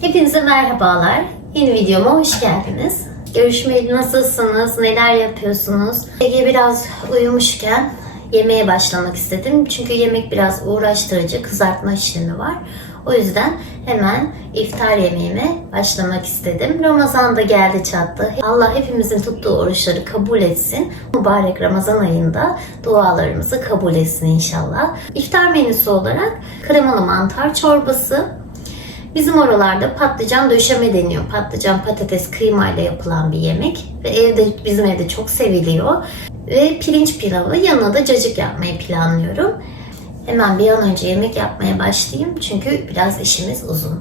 Hepinize merhabalar. Yeni videoma hoş geldiniz. Görüşmeyeli nasılsınız? Neler yapıyorsunuz? Ege biraz uyumuşken yemeğe başlamak istedim. Çünkü yemek biraz uğraştırıcı, kızartma işlemi var. O yüzden hemen iftar yemeğime başlamak istedim. Ramazan da geldi çattı. Allah hepimizin tuttuğu oruçları kabul etsin. Mübarek Ramazan ayında dualarımızı kabul etsin inşallah. İftar menüsü olarak kremalı mantar çorbası, Bizim oralarda patlıcan döşeme deniyor. Patlıcan, patates, kıyma ile yapılan bir yemek. Ve evde bizim evde çok seviliyor. Ve pirinç pilavı yanına da cacık yapmayı planlıyorum. Hemen bir an önce yemek yapmaya başlayayım çünkü biraz işimiz uzun.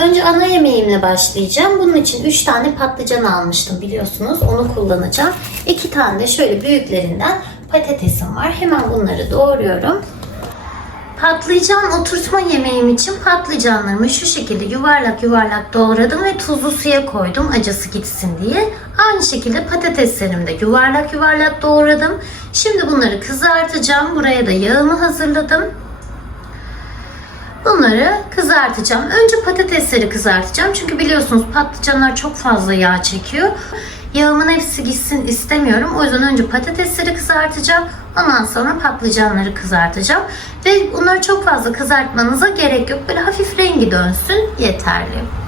Önce ana yemeğimle başlayacağım. Bunun için 3 tane patlıcan almıştım biliyorsunuz. Onu kullanacağım. 2 tane de şöyle büyüklerinden patatesim var. Hemen bunları doğruyorum. Patlıcan oturtma yemeğim için patlıcanlarımı şu şekilde yuvarlak yuvarlak doğradım ve tuzlu suya koydum acısı gitsin diye. Aynı şekilde patateslerimi de yuvarlak yuvarlak doğradım. Şimdi bunları kızartacağım. Buraya da yağımı hazırladım. Bunları kızartacağım. Önce patatesleri kızartacağım. Çünkü biliyorsunuz patlıcanlar çok fazla yağ çekiyor. Yağımın hepsi gitsin istemiyorum. O yüzden önce patatesleri kızartacağım. Ondan sonra patlıcanları kızartacağım. Ve bunları çok fazla kızartmanıza gerek yok. Böyle hafif rengi dönsün yeterli.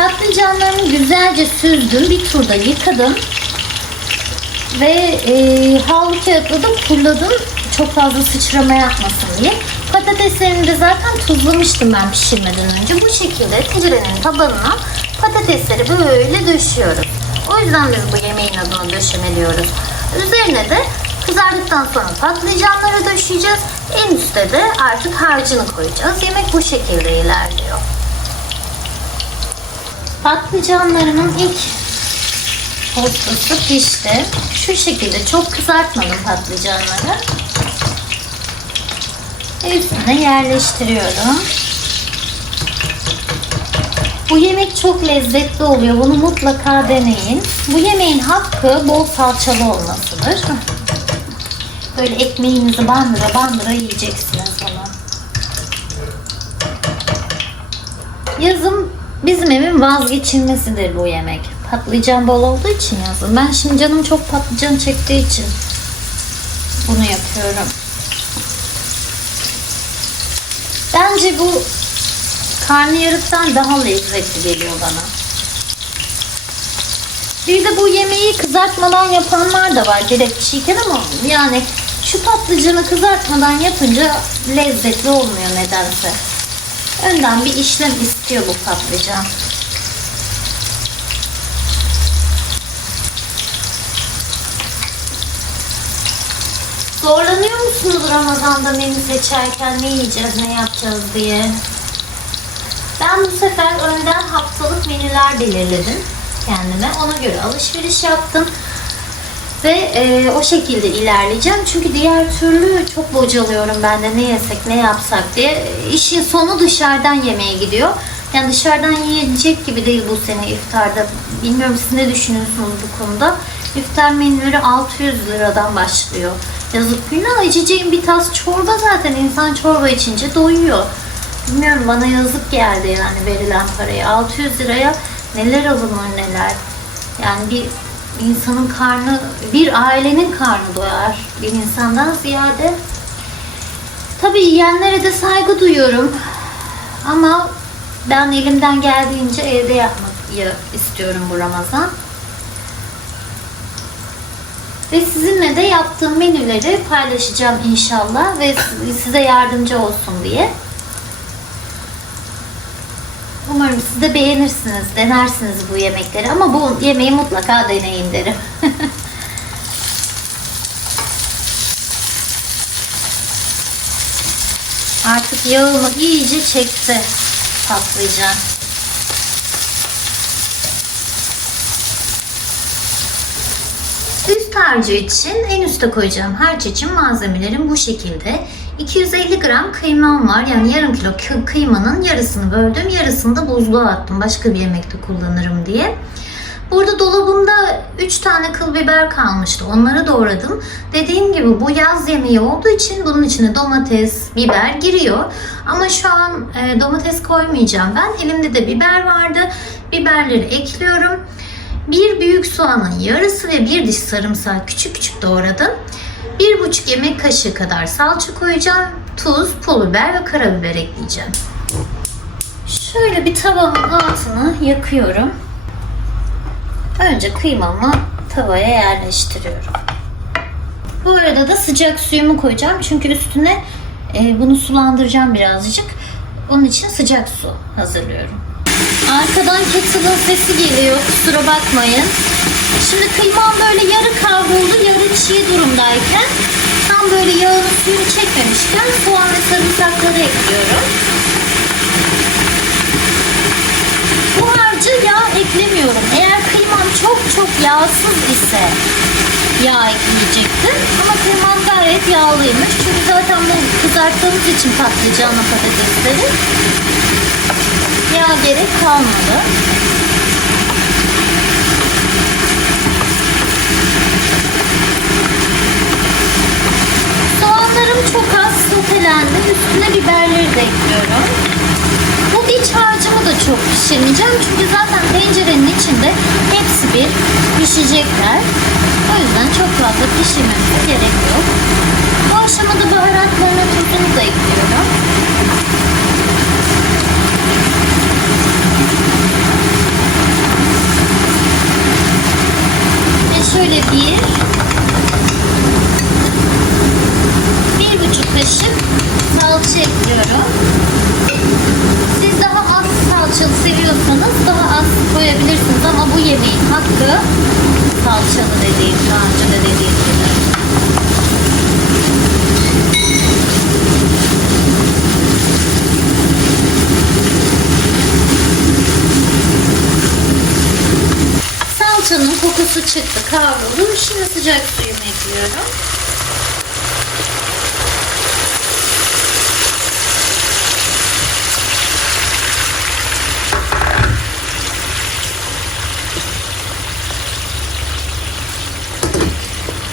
Patlıcanlarımı güzelce süzdüm. Bir turda yıkadım. Ve e, havlu kağıtla da kuruladım. Çok fazla sıçrama yapmasın diye. Patateslerimi de zaten tuzlamıştım ben pişirmeden önce. Bu şekilde tencerenin tabanına patatesleri böyle döşüyoruz. O yüzden biz bu yemeğin adını döşeme diyoruz. Üzerine de kızardıktan sonra patlıcanları döşeyeceğiz. En üstte de artık harcını koyacağız. Yemek bu şekilde ilerliyor. Patlıcanlarımın ilk postası pişti. Şu şekilde çok kızartmadım patlıcanları. Üstüne yerleştiriyorum. Bu yemek çok lezzetli oluyor. Bunu mutlaka deneyin. Bu yemeğin hakkı bol salçalı olmasıdır. Böyle ekmeğinizi bandıra bandıra yiyeceksiniz bunu. Yazın bizim evin vazgeçilmesidir bu yemek. Patlıcan bol olduğu için yazın. Ben şimdi canım çok patlıcan çektiği için bunu yapıyorum. Bence bu karnıyarıktan daha lezzetli geliyor bana. Bir de bu yemeği kızartmadan yapanlar da var direkt ama yani şu patlıcanı kızartmadan yapınca lezzetli olmuyor nedense. Önden bir işlem istiyor bu patlıcan. Zorlanıyor musunuz Ramazan'da menü seçerken ne yiyeceğiz, ne yapacağız diye? Ben bu sefer önden haftalık menüler belirledim kendime. Ona göre alışveriş yaptım. Ve e, o şekilde ilerleyeceğim. Çünkü diğer türlü çok bocalıyorum ben de ne yesek ne yapsak diye. İşin sonu dışarıdan yemeğe gidiyor. Yani dışarıdan yiyecek gibi değil bu sene iftarda. Bilmiyorum siz ne düşünüyorsunuz bu konuda. İftar menüleri 600 liradan başlıyor. Yazık günah içeceğim bir tas çorba zaten insan çorba içince doyuyor. Bilmiyorum bana yazık geldi yani verilen parayı. 600 liraya neler alınır neler. Yani bir insanın karnı, bir ailenin karnı doyar bir insandan ziyade. Tabii yiyenlere de saygı duyuyorum. Ama ben elimden geldiğince evde yapmayı istiyorum bu Ramazan. Ve sizinle de yaptığım menüleri paylaşacağım inşallah ve size yardımcı olsun diye. Umarım siz de beğenirsiniz, denersiniz bu yemekleri ama bu yemeği mutlaka deneyin derim. Artık yağımı iyice çekti patlıcan. Üst harcı için en üste koyacağım harç için malzemelerim bu şekilde. 250 gram kıymam var. Yani yarım kilo kı- kıymanın yarısını böldüm. Yarısını da buzluğa attım. Başka bir yemekte kullanırım diye. Burada dolabımda 3 tane kıl biber kalmıştı. Onları doğradım. Dediğim gibi bu yaz yemeği olduğu için bunun içine domates, biber giriyor. Ama şu an e, domates koymayacağım ben. Elimde de biber vardı. Biberleri ekliyorum. Bir büyük soğanın yarısı ve bir diş sarımsak küçük küçük doğradım. Bir buçuk yemek kaşığı kadar salça koyacağım. Tuz, pul biber ve karabiber ekleyeceğim. Şöyle bir tavamın altını yakıyorum. Önce kıymamı tavaya yerleştiriyorum. Bu arada da sıcak suyumu koyacağım. Çünkü üstüne e, bunu sulandıracağım birazcık. Onun için sıcak su hazırlıyorum. Arkadan kettle'ın sesi geliyor. Kusura bakmayın. Şimdi kıymam böyle yarı kavruldu, yarı çiğ durumdayken tam böyle yağını suyunu çekmemişken soğan ve sarımsakları ekliyorum. Bu harcı yağ eklemiyorum. Eğer kıymam çok çok yağsız ise yağ ekleyecektim. Ama kıymam gayet yağlıymış. Çünkü zaten bu kızarttığımız için patlıcanla patatesleri yağ gerek kalmadı. Soğanlarım çok az sotelendi. Üstüne biberleri de ekliyorum. Bu iç harcımı da çok pişirmeyeceğim. Çünkü zaten tencerenin içinde hepsi bir pişecekler. O yüzden çok fazla pişirmemize gerek yok. Bu aşamada baharatlarına tuzunu da ekliyorum. Ve şöyle bir bir buçuk kaşık salça ekliyorum. Siz daha az salçalı seviyorsanız daha az koyabilirsiniz ama bu yemeğin hakkı salçalı dediğim, daha önce de dediğim gibi. Kokusu çıktı, kavruldu. Şimdi sıcak suyumu ekliyorum.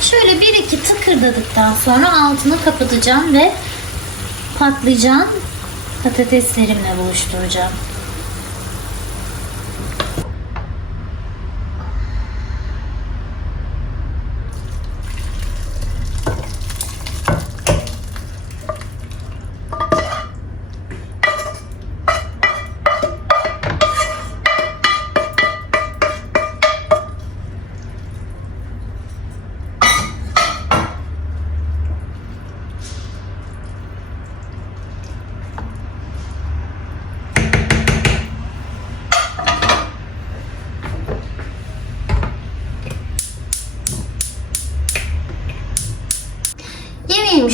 Şöyle bir iki tıkırdadıktan sonra altını kapatacağım ve patlıcan patateslerimle buluşturacağım.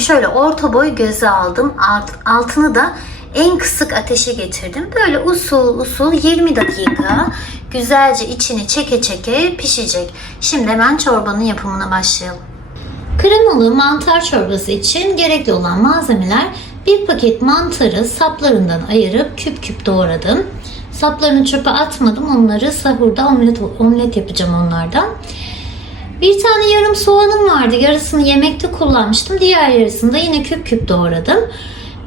Şöyle orta boy göze aldım. Alt, altını da en kısık ateşe getirdim. Böyle usul usul 20 dakika güzelce içini çeke çeke pişecek. Şimdi hemen çorbanın yapımına başlayalım. Kremalı mantar çorbası için gerekli olan malzemeler bir paket mantarı saplarından ayırıp küp küp doğradım. Saplarını çöpe atmadım. Onları sahurda omlet, omlet yapacağım onlardan. Bir tane yarım soğanım vardı. Yarısını yemekte kullanmıştım. Diğer yarısını da yine küp küp doğradım.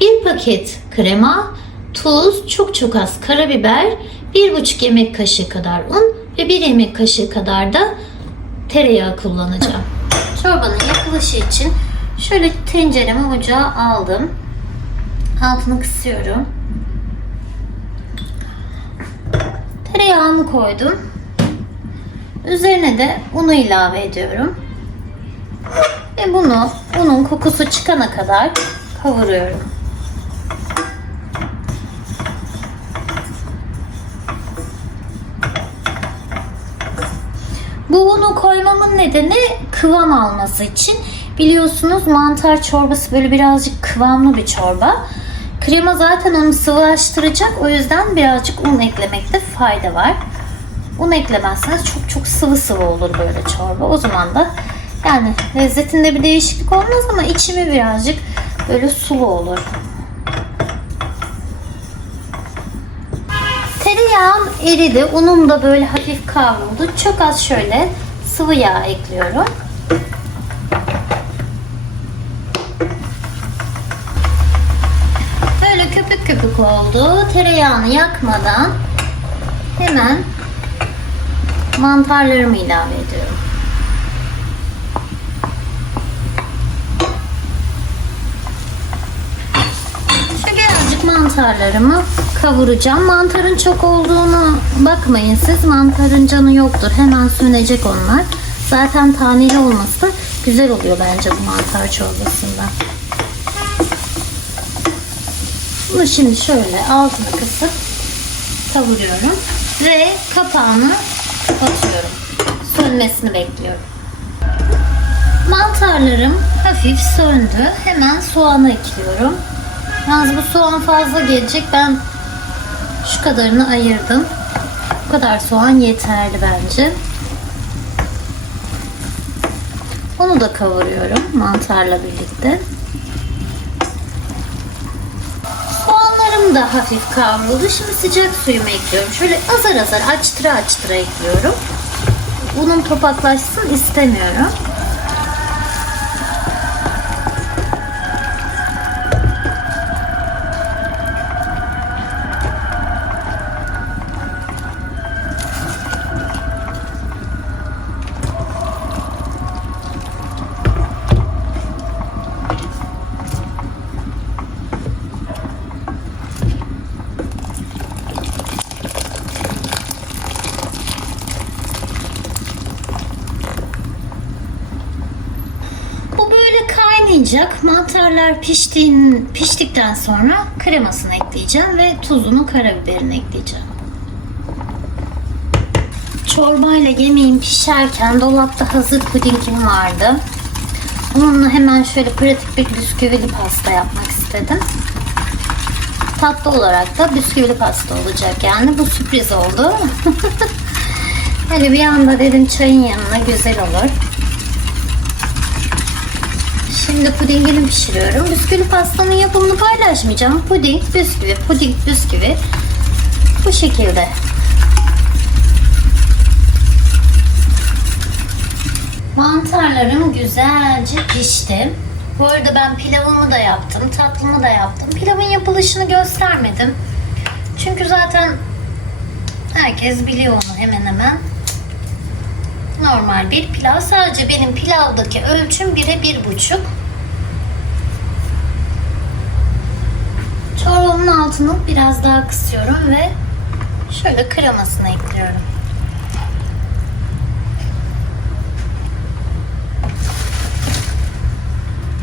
Bir paket krema, tuz, çok çok az karabiber, bir buçuk yemek kaşığı kadar un ve bir yemek kaşığı kadar da tereyağı kullanacağım. Çorbanın yapılışı için şöyle tenceremi ocağa aldım. Altını kısıyorum. Tereyağını koydum. Üzerine de unu ilave ediyorum. Ve bunu unun kokusu çıkana kadar kavuruyorum. Bu unu koymamın nedeni kıvam alması için. Biliyorsunuz mantar çorbası böyle birazcık kıvamlı bir çorba. Krema zaten onu sıvılaştıracak. O yüzden birazcık un eklemekte fayda var. Un eklemezseniz çok çok sıvı sıvı olur böyle çorba. O zaman da yani lezzetinde bir değişiklik olmaz ama içimi birazcık böyle sulu olur. Tereyağım eridi. Unum da böyle hafif kavruldu. Çok az şöyle sıvı yağ ekliyorum. Böyle köpük köpük oldu. Tereyağını yakmadan hemen mantarlarımı ilave ediyorum. Şu birazcık mantarlarımı kavuracağım. Mantarın çok olduğunu bakmayın siz. Mantarın canı yoktur. Hemen sönecek onlar. Zaten taneli olması güzel oluyor bence bu mantar çorbasında. Bunu şimdi şöyle altına kısıp kavuruyorum. Ve kapağını kapatıyorum. Sönmesini bekliyorum. Mantarlarım hafif söndü. Hemen soğanı ekliyorum. Yalnız bu soğan fazla gelecek. Ben şu kadarını ayırdım. Bu kadar soğan yeterli bence. Onu da kavuruyorum mantarla birlikte. Soğanlarım da hafif kavruldu. Şimdi sıcak suyumu ekliyorum. Şöyle azar azar açtıra açtıra ekliyorum. Unum topaklaşsın istemiyorum. Kaynayacak. Mantarlar piştiğin, piştikten sonra kremasını ekleyeceğim ve tuzunu, karabiberini ekleyeceğim. Çorbayla yemeğim pişerken dolapta hazır pudingim vardı. Onunla hemen şöyle pratik bir bisküvili pasta yapmak istedim. Tatlı olarak da bisküvili pasta olacak yani. Bu sürpriz oldu. Böyle bir anda dedim çayın yanına güzel olur. Şimdi pudingini pişiriyorum. Bisküvi pastanın yapımını paylaşmayacağım. Puding, bisküvi, puding, bisküvi. Bu şekilde. Mantarlarım güzelce pişti. Bu arada ben pilavımı da yaptım, tatlımı da yaptım. Pilavın yapılışını göstermedim. Çünkü zaten herkes biliyor onu hemen hemen. Normal bir pilav. Sadece benim pilavdaki ölçüm bire bir buçuk. Çorbamın altını biraz daha kısıyorum ve şöyle kremasını ekliyorum.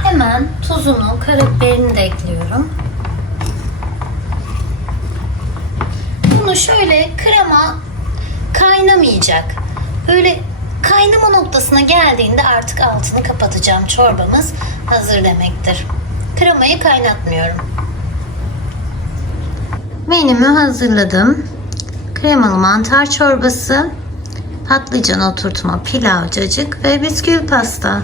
Hemen tuzunu, karabiberini de ekliyorum. Bunu şöyle krema kaynamayacak. Böyle kaynama noktasına geldiğinde artık altını kapatacağım. Çorbamız hazır demektir. Kremayı kaynatmıyorum. Menümü hazırladım. Kremalı mantar çorbası, patlıcan oturtma, pilav, cacık ve bisküvi pasta.